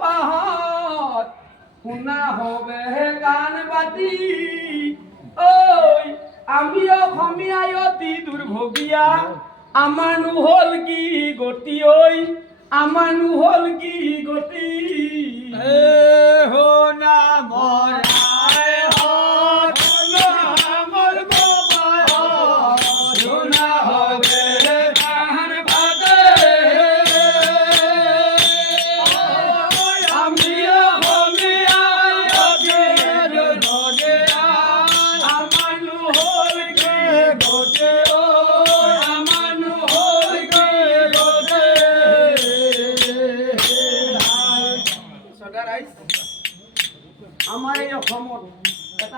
পাহাড়। শুনা হবে গান বাতি ঐ আমি অসমীয়াই অতি দুৰ্ভগীয়া আমানু হ'ল কি গতি ঐ আমানু হ'ল কি গতি? শুনা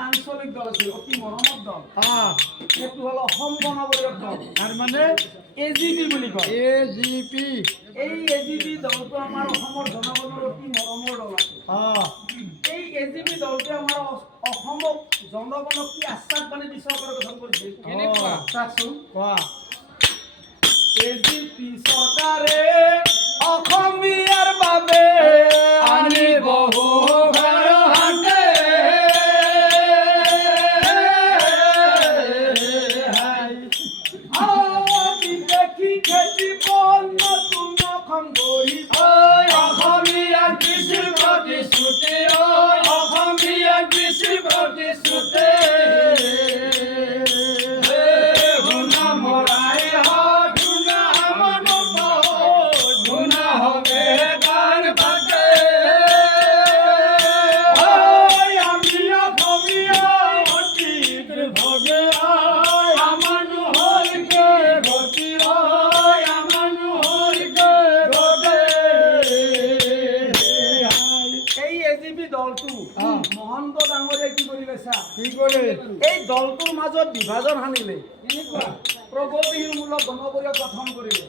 আঞ্চলিক দল আছিল অতি মৰমৰ দল? সেইটো হ'ল অসম গণ পৰিষদ দল তাৰমানে এ জি পি বুলি কয়। এ জি পি এই এ জি পি দলটো আমাৰ অসমৰ জনগণৰ অতি মৰমৰ দল আছিল এই এ জি পি দলটোৱে আমাৰ অসমক জনগণক কি আশ্বাস দি চৰকাৰ গঠন কৰিছিল কেনেকুৱা? চাওকচোন। কোৱা। এ জি পি চৰকাৰে অসমীয়াৰ কি এই দলটোৰ মাজত বিভাজন সানিলে প্ৰগতিশীলমূলক গণপৰিষদ গঠন কৰিলে।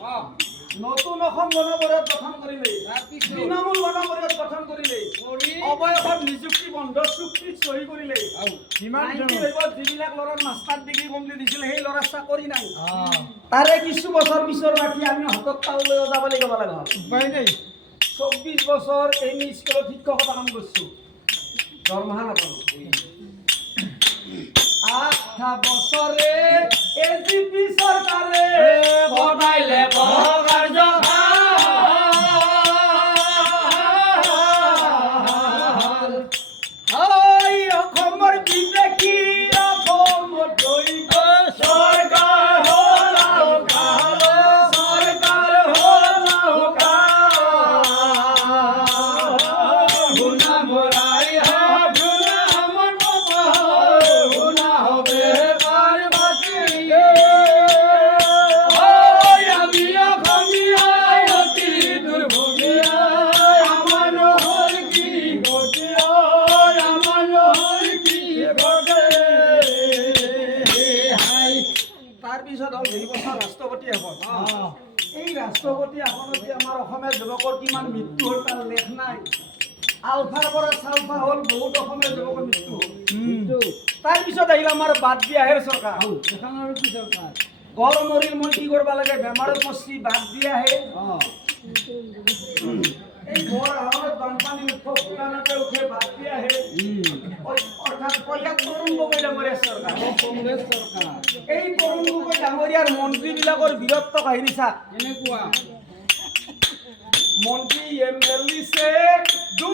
নতুন অসম গণপৰিষদ গঠন কৰিলে। তৃণমূল গণপৰিষদ গঠন কৰিলে। অৱয়সত নিযুক্তি বন্ধ চুক্তিত চহী কৰিলে। যিবিলাক ল'ৰাৰ মাষ্টাৰ ডিগ্ৰী কমপ্লিট দিছিলে সেই ল'ৰাৰ চাকৰি নাই। তাৰে কিছু বছৰ পিছৰ বাকী আমি হাতত তালৈ যাব লাগিব লগা উপায় নাই। চৌব্বিছ বছৰ এম ই স্কুলত শিক্ষকতা কাম কৰিছোঁ। দৰমহা নাপালোঁ। আঠটা বছরে এ জি তাৰপিছত হ'ল দুই বছৰ ৰাষ্ট্ৰপতি এখন আহ, এই ৰাষ্ট্ৰপতি আসনত যে আমাৰ অসমীয়া যুৱকৰ কিমান মৃত্যু হ'ল তাৰ লেখ নাই। আলফাৰ পৰা চালফা হ'ল বহুত অসমীয়া যুৱকৰ মৃত্যু হ'ল। তাৰপিছত আহিল আমাৰ বাদ দিয়া হেৰ চৰকাৰ। আৰু কি চৰকাৰ? গড় মৰিল মই কি কৰিব লাগে বেমাৰত পচি বাদ দিয়া আহ, এই তরুণ গগৈ ডাঙৰীয়াৰ মন্ত্ৰীবিলাকৰ বীৰত্ব কাহিনী এনেকুৱা মন্ত্ৰী মন্ত্রী এল দুর্নীতির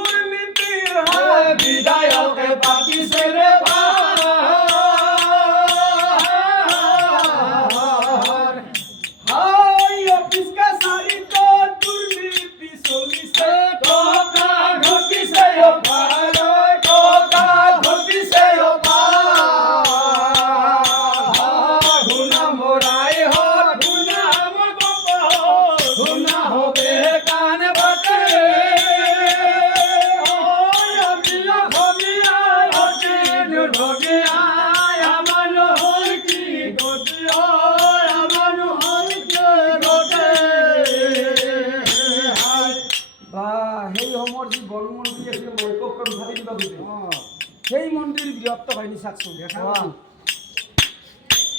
সেই হয়নি দেখা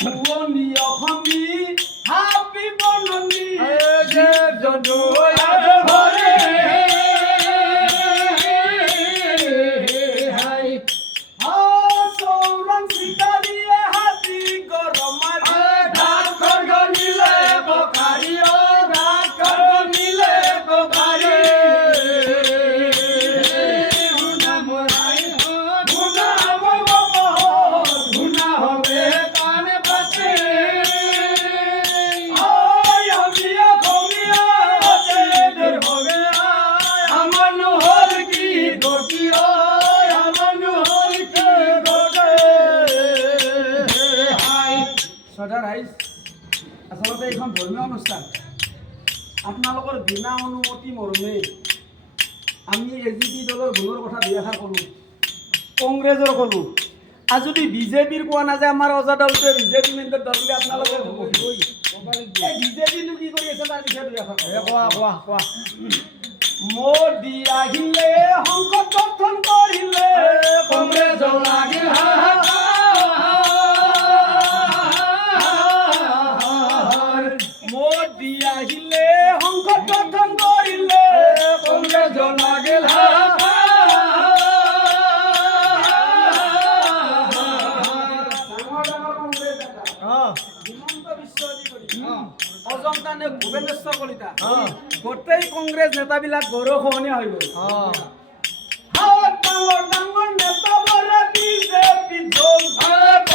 পুৰণি অসমী হাবি বননি। যে জন্তু ভৰে ধৰ্মীয় অনুষ্ঠান। আপোনালোকৰ বিনা অনুমতি মৰ্মে আমি এ জি পি দলৰ ভুলৰ কথা দুই এষাৰ ক'লোঁ কংগ্ৰেছৰ ক'লোঁ। আৰু যদি বিজেপিৰ কোৱা নাযায় আমাৰ অজা দলটোৱে বিজেপি মেণ্টেড দল বুলি আপোনালোকে বিজেপিনো কি কৰি আছে তাৰ বিষয়ে কওক। কোৱা কোৱা কোৱা। মোদী আহিলে সংকট হিমন্ত বিশ্ব অজন্তা নে ভূপেন্দ্ৰ কলিতা গোটেই কংগ্ৰেছ নেতাবিলাক গৌৰৱনীয় হৈ গ'ল ডাঙৰ ডাঙৰ নেতাবোৰে বিজেপি দল কংগ্ৰেছ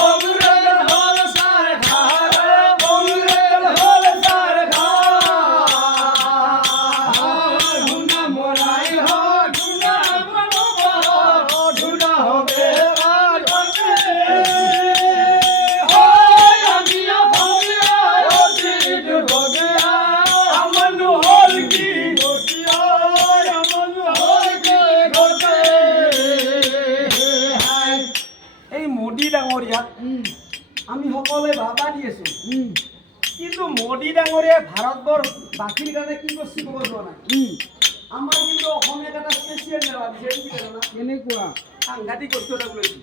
উম, আমি সকলোৱে ভাবা দি আছো কিন্তু মোদী ডাঙৰীয়াই ভাৰতবৰ্ষ বাকীৰ কাৰণে কি কৰিছে ক'ব যোৱা নাই। আমাৰ কিন্তু অসমীয়াক এটা স্পেচিয়েল নেলা দিছে কেনেকুৱা? সাংঘাতিক বস্তু এটা ওলাইছে।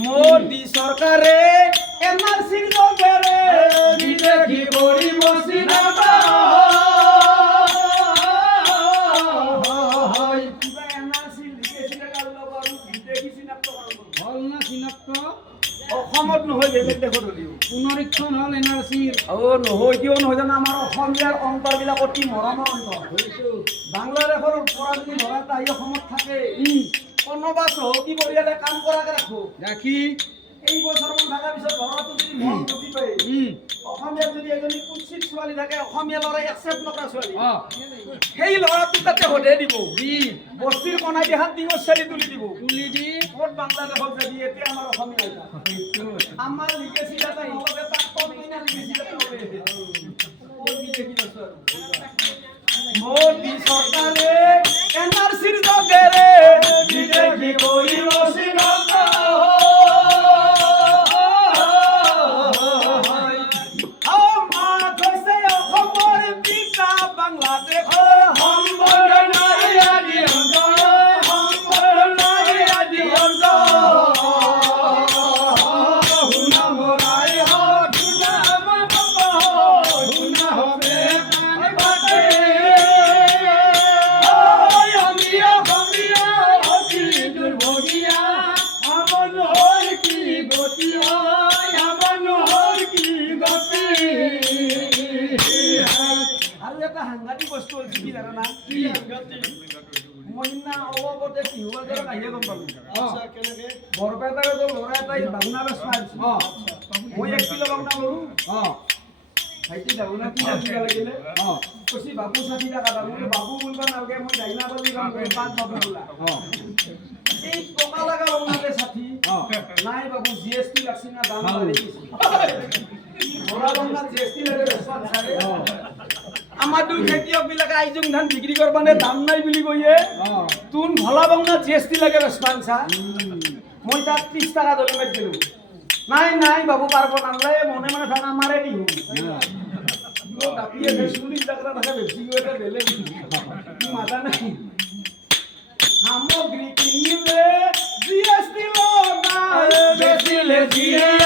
মোদী চৰকাৰে অসমীয়াৰ অন্তৰবিলাক অতি মৰমৰ অন্তৰ বাংলাদেশৰ পৰা যদি ল'ৰা এটা আহি অসমত থাকে। কোনোবা চহকী পৰিয়ালে কাম কৰাকে ৰাখো। ৰাখি। এই বছৰমান থকাৰ পিছত ল'ৰাটো যদি মন বুজি পায় অসমীয়াত যদি এজনী কুচিত ছোৱালী থাকে অসমীয়া ল'ৰাই একচেপ্ট নকৰা ছোৱালী। সেই ল'ৰাটো তাতে সদে দিব। বস্তিৰ কণাই দি হাত ডিঙৰ চালি তুলি দিব। তুলি দি। ক'ত বাংলাদেশত যাবি এতিয়া আমাৰ অসমীয়া আমাৰ লিগেচি এটা ইহঁতকে তাক ক'ত কিনা লিগেচি এটা মোদী চৰকাৰে এন আৰ চিৰ যোগেৰে বিদেশি কৰিব চিনাক্ত ভাইটি কি লাগিলে অ কৈছি বাবু বাবু বলবা নালাগে মই পাঁচ বাবু বোলা। অ এই টকা লগা ষাঠি অ নাই বাবু জি এছ টি লাগছি না দাম ভালো। বাঢ়ি গৈছে বৰা বাগুনা জি এছ টি লাগে অ আমাৰ দুই খেতিয়ক বিলাকে আইজোং ধান বিক্ৰী কৰবানে দাম নাই বুলি অ তোন ভলা বাংলা জি এছ টি লাগে বেচবাঞ্চা মই তাত ত্ৰিছ টকা দলি মাৰি দিলোঁ। নাই নাই বাবু পারব নামলে মনে মনে থাকা আমারে দিও। দাপিয়ে চুলি জায়গা থাকে এটা বেলে মাথা নাই। সামগ্ৰী কিনিলে জি এছ টি বেচিলে GST নাই।